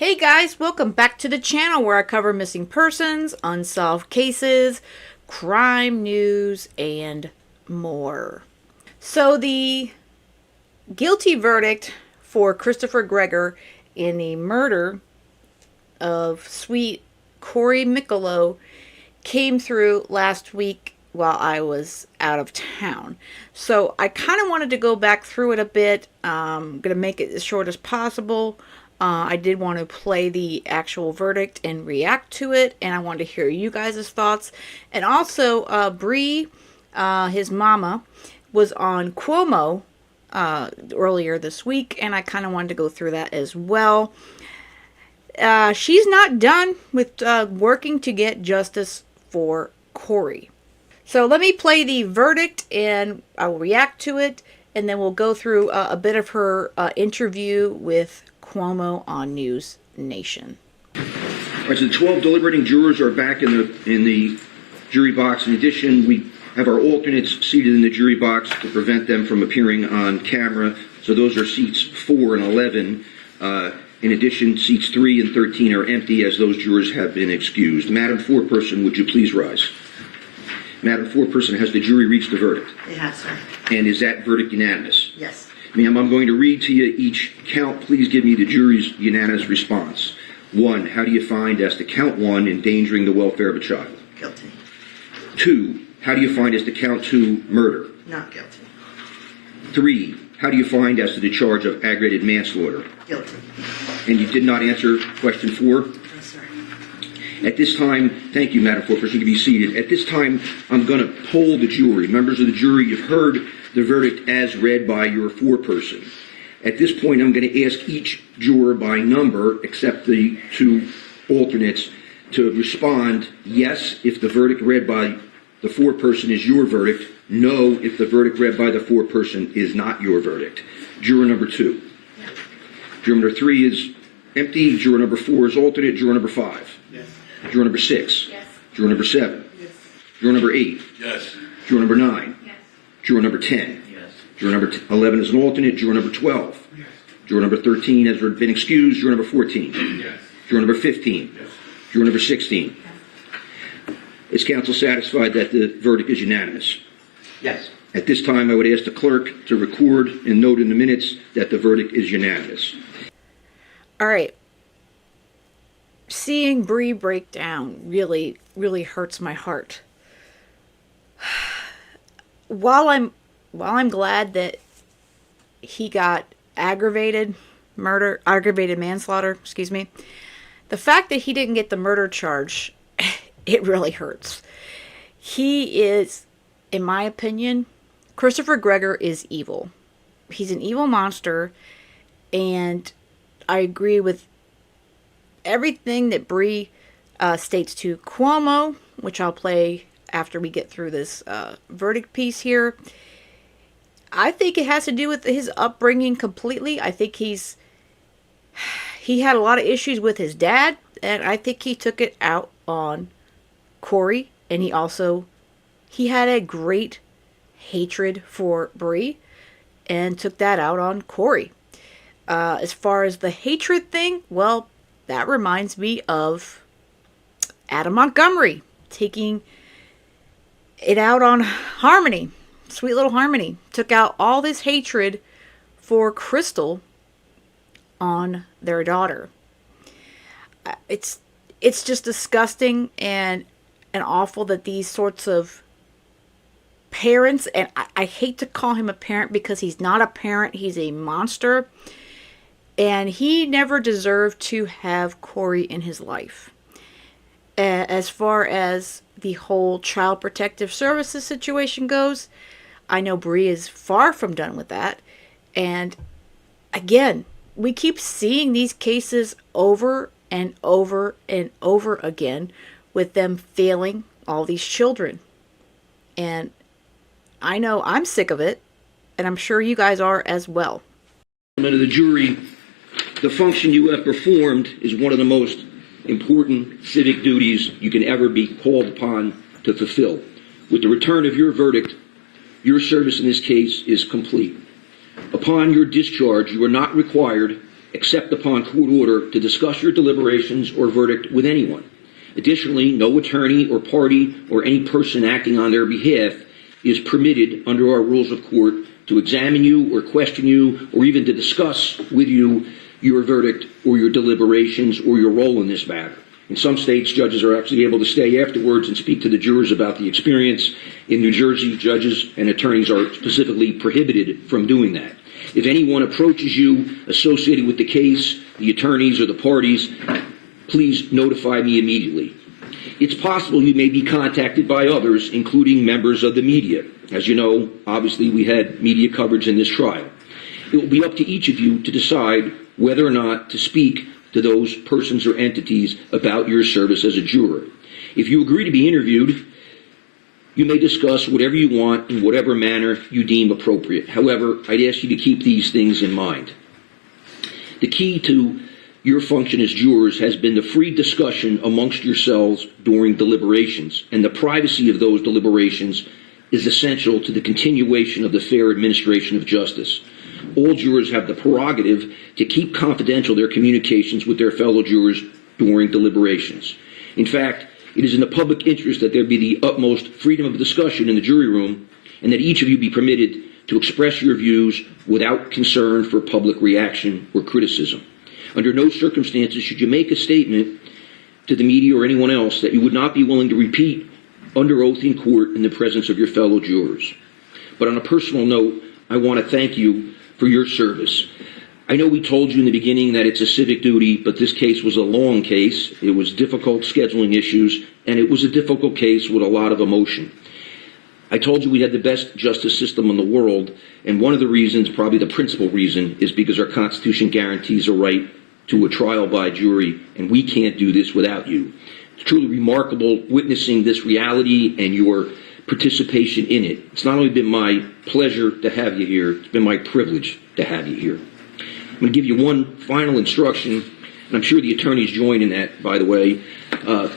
Hey guys, welcome back to the channel where I cover missing persons, unsolved cases, crime news, and more. So the guilty verdict for Christopher Gregor in the murder of sweet Corey Micciolo came through last week while I was out of town. So I kind of wanted to go back through it a bit. I'm going to make it as short as possible. I did want to play the actual verdict and react to it, and I wanted to hear you guys' thoughts. And also, Bree, his mama, was on Cuomo earlier this week, and I kind of wanted to go through that as well. She's not done with working to get justice for Corey. So let me play the verdict, and I'll react to it, and then we'll go through a bit of her interview with Cuomo on News Nation. All right, so the 12 deliberating jurors are back in the jury box. In addition, we have our alternates seated in the jury box to prevent them from appearing on camera. So those are seats 4 and 11. In addition, seats 3 and 13 are empty as those jurors have been excused. Madam Foreperson, would you please rise? Madam Foreperson, has the jury reached a verdict? It has, sir. And is that verdict unanimous? Yes. Ma'am, I'm going to read to you each count. Please give me the jury's unanimous response. 1, how do you find as to count 1, endangering the welfare of a child? Guilty. 2, how do you find as to count 2, murder? Not guilty. 3, how do you find as to the charge of aggravated manslaughter? Guilty. And you did not answer question 4? Yes, sir. At this time, thank you, Madam Foreperson, you can be seated. At this time, I'm going to poll the jury. Members of the jury, you've heard the verdict as read by your foreperson. At this point, I'm going to ask each juror by number, except the 2 alternates, to respond yes if the verdict read by the foreperson is your verdict, no if the verdict read by the foreperson is not your verdict. Juror number 2. Yes. Juror number 3 is empty. Juror number 4 is alternate. Juror number 5. Yes. Juror number 6. Yes. Juror number 7. Yes. Juror number 8. Yes. Juror number 9. Yes. Juror number 10. Yes. Juror number 11 is an alternate. Juror number 12. Yes. Juror number 13 has been excused. Juror number 14. Yes. Juror number 15. Yes. Juror number 16. Is counsel satisfied that the verdict is unanimous? Yes. At this time, I would ask the clerk to record and note in the minutes that the verdict is unanimous. All right. Seeing Bree break down really, really hurts my heart. While I'm glad that he got aggravated manslaughter, the fact that he didn't get the murder charge, it really hurts. He is, in my opinion, Christopher Gregor is evil. He's an evil monster, and I agree with everything that Bree states to Cuomo, which I'll play after we get through this verdict piece here. I think it has to do with his upbringing completely. I think he had a lot of issues with his dad, and I think he took it out on Corey, and he had a great hatred for Bree and took that out on Corey. As far as the hatred thing, well, that reminds me of Adam Montgomery taking it out on Harmony. Sweet little Harmony took out all this hatred for Crystal on their daughter. It's just disgusting and awful that these sorts of parents, and I hate to call him a parent because he's not a parent, he's a monster, and he never deserved to have Corey in his life. As far as the whole Child Protective Services situation goes, I know Bree is far from done with that. And again, we keep seeing these cases over and over and over again with them failing all these children. And I know I'm sick of it, and I'm sure you guys are as well. Of the jury, the function you have performed is one of the most important civic duties you can ever be called upon to fulfill. With the return of your verdict, your service in this case is complete. Upon your discharge, you are not required except upon court order, to discuss your deliberations or verdict with anyone. Additionally, no attorney or party or any person acting on their behalf is permitted under our rules of court to examine you or question you or even to discuss with you your verdict or your deliberations or your role in this matter. In some states, judges are actually able to stay afterwards and speak to the jurors about the experience. In New Jersey, judges and attorneys are specifically prohibited from doing that. If anyone approaches you associated with the case, the attorneys or the parties, please notify me immediately. It's possible you may be contacted by others, including members of the media. As you know, obviously we had media coverage in this trial. It will be up to each of you to decide whether or not to speak to those persons or entities about your service as a juror. If you agree to be interviewed, you may discuss whatever you want in whatever manner you deem appropriate. However, I'd ask you to keep these things in mind. The key to your function as jurors has been the free discussion amongst yourselves during deliberations, and the privacy of those deliberations is essential to the continuation of the fair administration of justice. All jurors have the prerogative to keep confidential their communications with their fellow jurors during deliberations. In fact, it is in the public interest that there be the utmost freedom of discussion in the jury room and that each of you be permitted to express your views without concern for public reaction or criticism. Under no circumstances should you make a statement to the media or anyone else that you would not be willing to repeat under oath in court in the presence of your fellow jurors. But on a personal note, I want to thank you for your service. I know we told you in the beginning that it's a civic duty, but this case was a long case. It was difficult scheduling issues, and it was a difficult case with a lot of emotion. I told you we had the best justice system in the world, and one of the reasons, probably the principal reason, is because our Constitution guarantees a right to a trial by jury, and we can't do this without you. It's truly remarkable witnessing this reality and your participation in it. It's not only been my pleasure to have you here, it's been my privilege to have you here. I'm going to give you one final instruction, and I'm sure the attorneys join in that, by the way,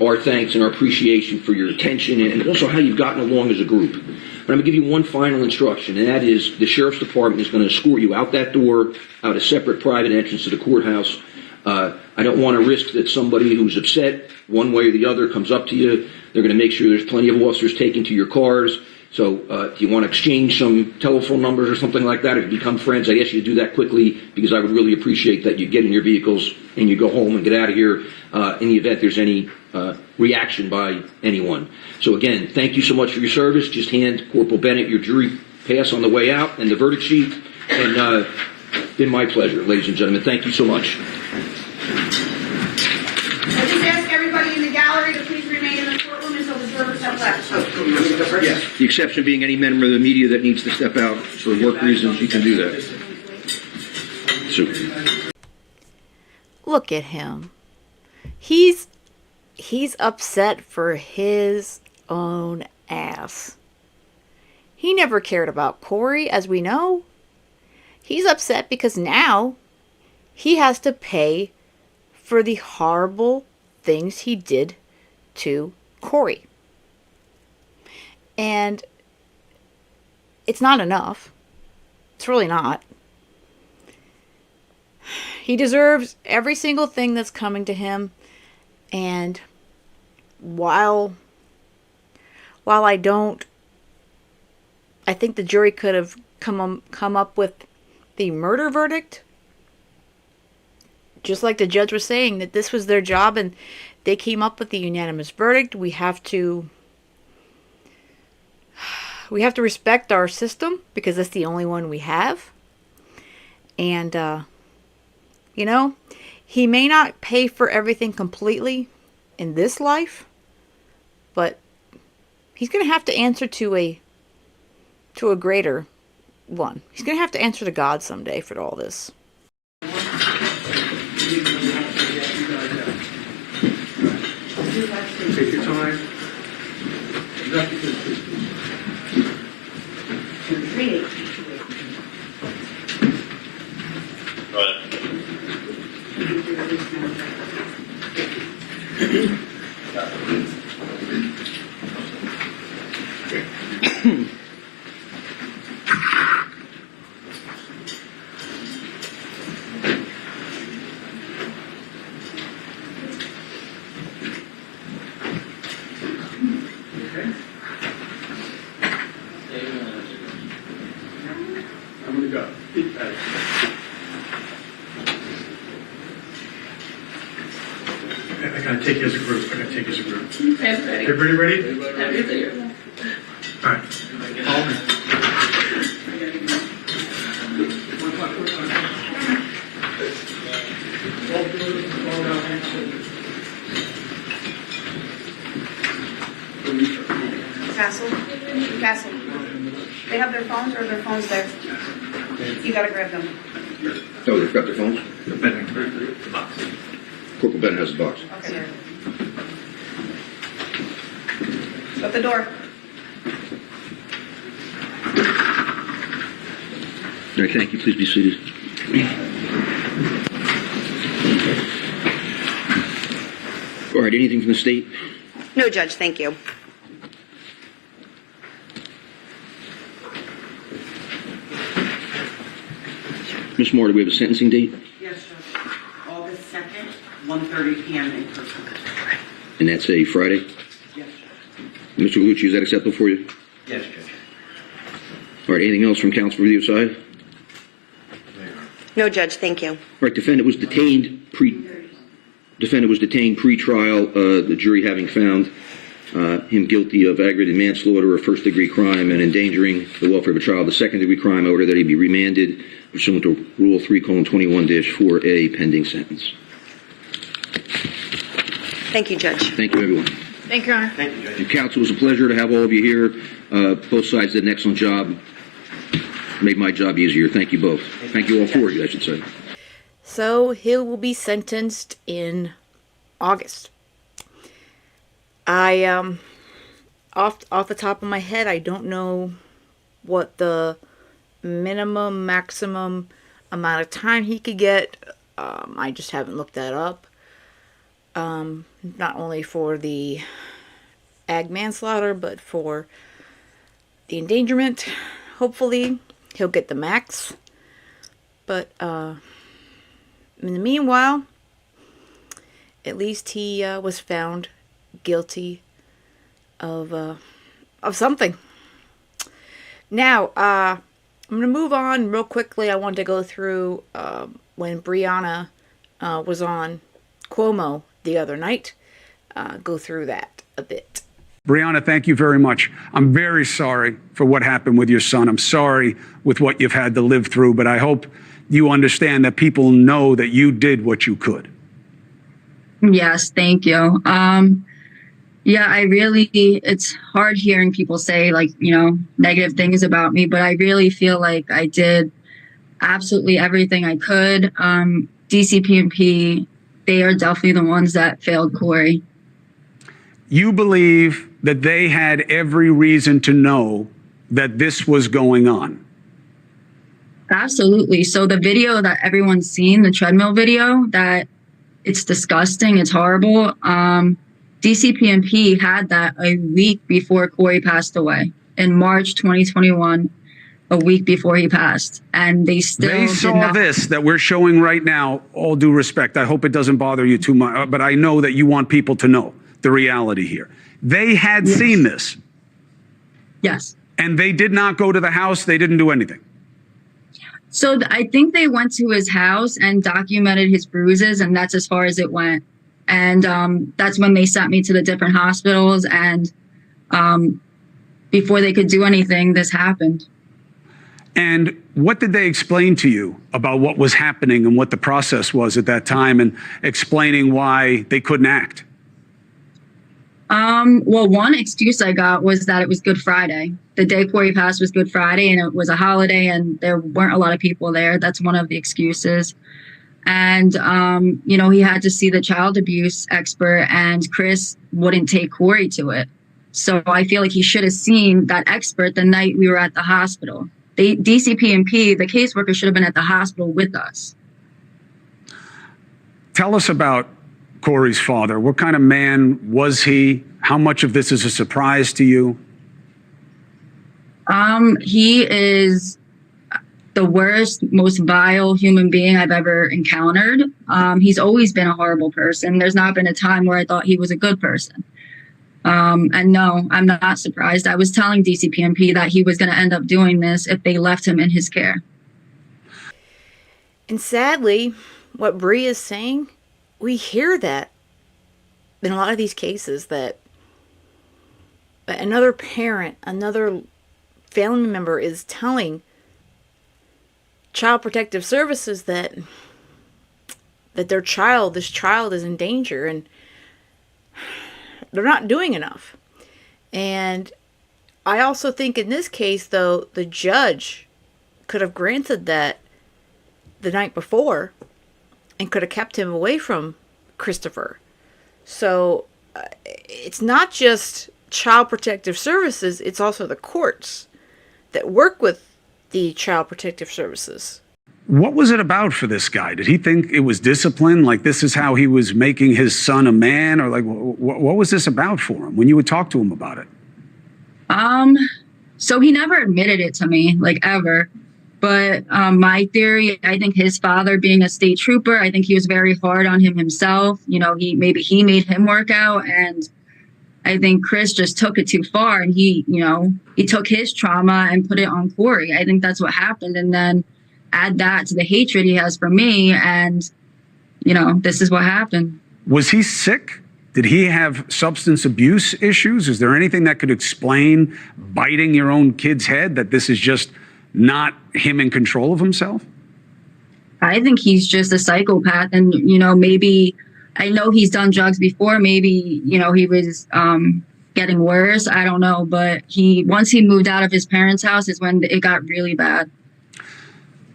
our thanks and our appreciation for your attention and also how you've gotten along as a group. But I'm going to give you one final instruction, and that is the Sheriff's Department is going to escort you out that door, out a separate private entrance to the courthouse. I don't want to risk that somebody who's upset one way or the other comes up to you. They're going to make sure there's plenty of officers taken to your cars. So if you want to exchange some telephone numbers or something like that, or become friends, I ask you to do that quickly because I would really appreciate that you get in your vehicles and you go home and get out of here in the event there's any reaction by anyone. So again, thank you so much for your service. Just hand Corporal Bennett your jury pass on the way out and the verdict sheet. And it's been my pleasure, ladies and gentlemen. Thank you so much. I just ask everybody in the gallery to please remain in the courtroom until the jurors have left. Yes. The exception being any member of the media that needs to step out for work reasons, you can do that. Super. Look at him. He's upset for his own ass. He never cared about Corey, as we know. He's upset because now he has to pay for the horrible things he did to Corey. And it's not enough. It's really not. He deserves every single thing that's coming to him. And while I think the jury could have come up with the murder verdict, just like the judge was saying, that this was their job and they came up with the unanimous verdict. We have to respect our system because that's the only one we have. And, he may not pay for everything completely in this life, but he's going to have to answer to a greater one. He's going to have to answer to God someday for all this. Take your time. go. I gotta take you as a group. Everybody ready? All right. Follow me. Castle. They have their phones or their phones there? You gotta grab them. Oh, they've got their phones? Corporal Bennett has the box. Okay. Shut the door. All right, thank you. Please be seated. All right, anything from the state? No, Judge, thank you. Ms. Moore, do we have a sentencing date? Yes, Judge. August 2nd, 1:30 p.m. in person. And that's a Friday? Yes, Mr. Gallucci, is that acceptable for you? Judge. Yes, Judge. All right, anything else from counsel for your side? No, Judge, thank you. All right, defendant was detained pre-trial, the jury having found him guilty of aggravated manslaughter, a first-degree crime, and endangering the welfare of a child, a second-degree crime. I order that he be remanded pursuant to Rule 3:21-4A, pending sentence. Thank you, Judge. Thank you, everyone. Thank you, Your Honor. Thank you, Judge. Counsel, it was a pleasure to have all of you here. Both sides did an excellent job. Made my job easier. Thank you both. Thank you all four of you, I should say. So he will be sentenced in August. I off the top of my head, I don't know what the minimum maximum amount of time he could get. I just haven't looked that up. Not only for the ag manslaughter, but for the endangerment. Hopefully he'll get the max. But in the meanwhile, at least he was found guilty of something. Now, I'm going to move on real quickly. I wanted to go through when Brianna was on Cuomo the other night. Go through that a bit. Brianna, thank you very much. I'm very sorry for what happened with your son. I'm sorry with what you've had to live through, but I hope you understand that people know that you did what you could. Yes, thank you. Yeah, it's hard hearing people say negative things about me, but I really feel like I did absolutely everything I could. DCP&P, they are definitely the ones that failed Corey. You believe that they had every reason to know that this was going on? Absolutely. So the video that everyone's seen, the treadmill video, that it's disgusting, it's horrible. DCP&P had that a week before Corey passed away in March 2021, a week before he passed. And they saw this that we're showing right now. All due respect, I hope it doesn't bother you too much, but I know that you want people to know the reality here. They had seen this. Yes. And they did not go to the house. They didn't do anything. So I think they went to his house and documented his bruises, and that's as far as it went. And that's when they sent me to the different hospitals. And before they could do anything, this happened. And what did they explain to you about what was happening and what the process was at that time, and explaining why they couldn't act? Well, one excuse I got was that it was Good Friday. The day Corey passed was Good Friday, and it was a holiday, and there weren't a lot of people there. That's one of the excuses. And, he had to see the child abuse expert, and Chris wouldn't take Corey to it. So I feel like he should have seen that expert the night we were at the hospital. DCP&P, the caseworker, should have been at the hospital with us. Tell us about Corey's father. What kind of man was he? How much of this is a surprise to you? He is the worst, most vile human being I've ever encountered. He's always been a horrible person. There's not been a time where I thought he was a good person. And no, I'm not surprised. I was telling DCP&P that he was going to end up doing this if they left him in his care. And sadly, what Bree is saying, we hear that in a lot of these cases, that another parent, another family member is telling Child Protective Services that this child is in danger, and they're not doing enough. And I also think in this case, though, the judge could have granted that the night before and could have kept him away from Christopher. So it's not just Child Protective Services, it's also the courts that work with the Child Protective Services. What was it about for this guy? Did he think it was discipline? Like this is how he was making his son a man? Or like, what was this about for him when you would talk to him about it? So he never admitted it to me, like ever. But my theory, I think his father being a state trooper, I think he was very hard on him himself. You know, he made him work out, and I think Chris just took it too far, and he took his trauma and put it on Corey. I think that's what happened. And then add that to the hatred he has for me, and this is what happened. Was he sick? Did he have substance abuse issues? Is there anything that could explain biting your own kid's head, that this is just not him in control of himself? I think he's just a psychopath, and maybe, I know he's done drugs before, maybe he was getting worse, I don't know, but once he moved out of his parents' house is when it got really bad.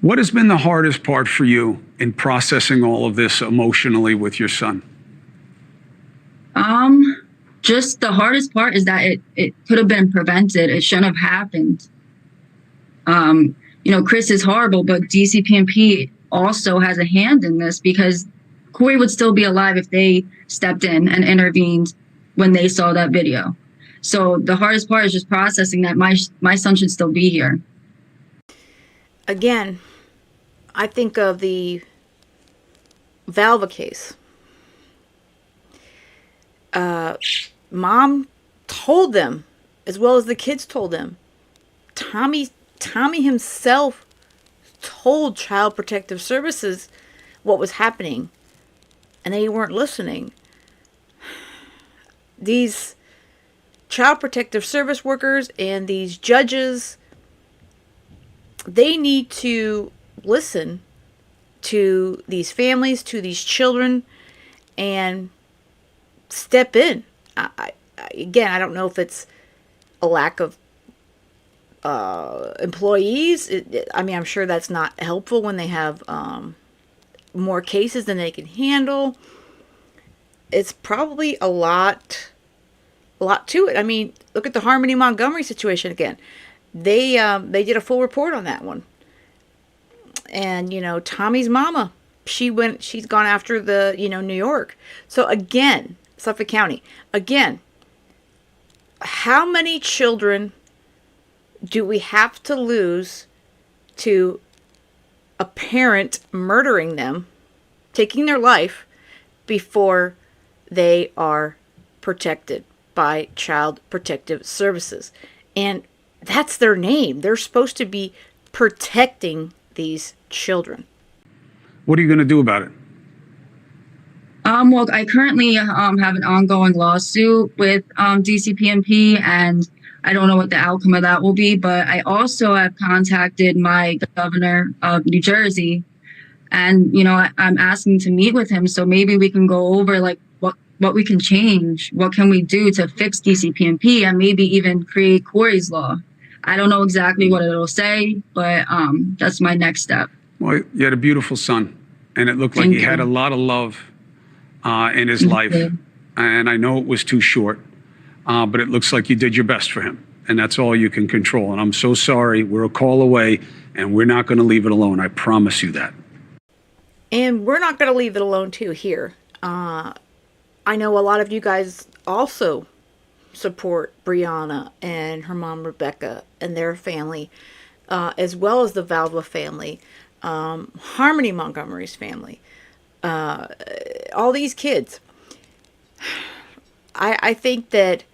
What has been the hardest part for you in processing all of this emotionally with your son? Just the hardest part is that it could have been prevented. It shouldn't have happened. Chris is horrible, but DCPMP also has a hand in this, because Corey would still be alive if they stepped in and intervened when they saw that video. So the hardest part is just processing that my son should still be here. Again, I think of the Valva case. Mom told them, as well as the kids told them. Tommy himself told Child Protective Services what was happening, and they weren't listening. These Child Protective Service workers and these judges, they need to listen to these families, to these children, and step in. Again, I don't know if it's a lack of employees. I'm sure that's not helpful when they have more cases than they can handle. It's probably a lot to it. Look at the Harmony Montgomery situation again. They did a full report on that one. And, Tommy's mama, she's gone after the, New York. So again, Suffolk County, again, how many children do we have to lose to a parent murdering them, taking their life, before they are protected by Child Protective Services? And that's their name. They're supposed to be protecting these children. What are you going to do about it? Well, I currently have an ongoing lawsuit with DCPMP, and I don't know what the outcome of that will be, but I also have contacted my governor of New Jersey, and, I'm asking to meet with him, so maybe we can go over like what we can change, what can we do to fix DCPMP, and maybe even create Corey's law. I don't know exactly what it'll say, but that's my next step. Well, you had a beautiful son, and it looked like he had a lot of love in his life. And I know it was too short, but it looks like you did your best for him, and that's all you can control. And I'm so sorry. We're a call away, and we're not going to leave it alone. I promise you that. And we're not going to leave it alone, too, here. I know a lot of you guys also support Brianna and her mom, Rebecca, and their family, as well as the Valva family, Harmony Montgomery's family, all these kids. I think that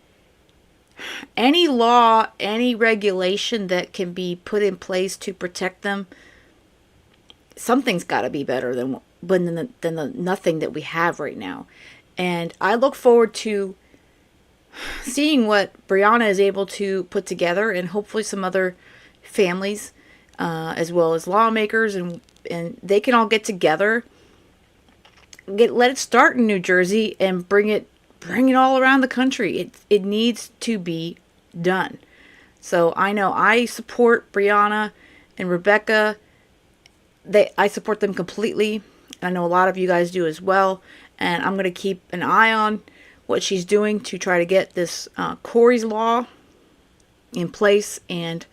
any law, any regulation that can be put in place to protect them something's got to be better than the nothing that we have right now. And I look forward to seeing what Brianna is able to put together, and hopefully some other families, as well as lawmakers, and they can all get together, let it start in New Jersey, and bring it all around the country. It needs to be done. So I know I support Brianna and Rebecca. I support them completely. I know a lot of you guys do as well. And I'm going to keep an eye on what she's doing to try to get this Corey's Law in place. And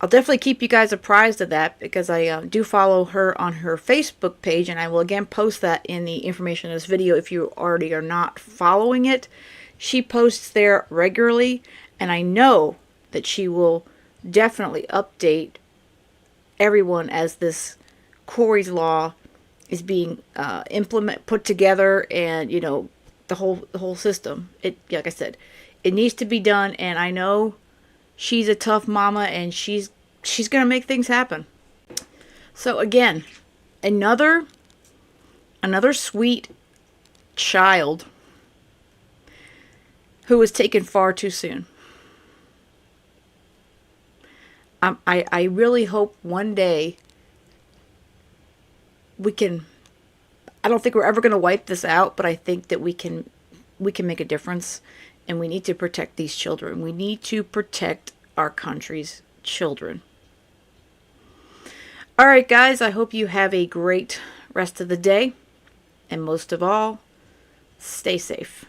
I'll definitely keep you guys apprised of that, because I do follow her on her Facebook page. And I will again post that in the information of this video if you already are not following it. She posts there regularly. And I know that she will definitely update everyone as this Corey's Law is being put together, and the whole system. Like I said, it needs to be done, and I know she's a tough mama, and she's gonna make things happen. So again, another sweet child who was taken far too soon. I really hope one day we can. I don't think we're ever going to wipe this out, but I think that we can make a difference, and we need to protect these children. We need to protect our country's children. All right, guys, I hope you have a great rest of the day, and most of all, stay safe.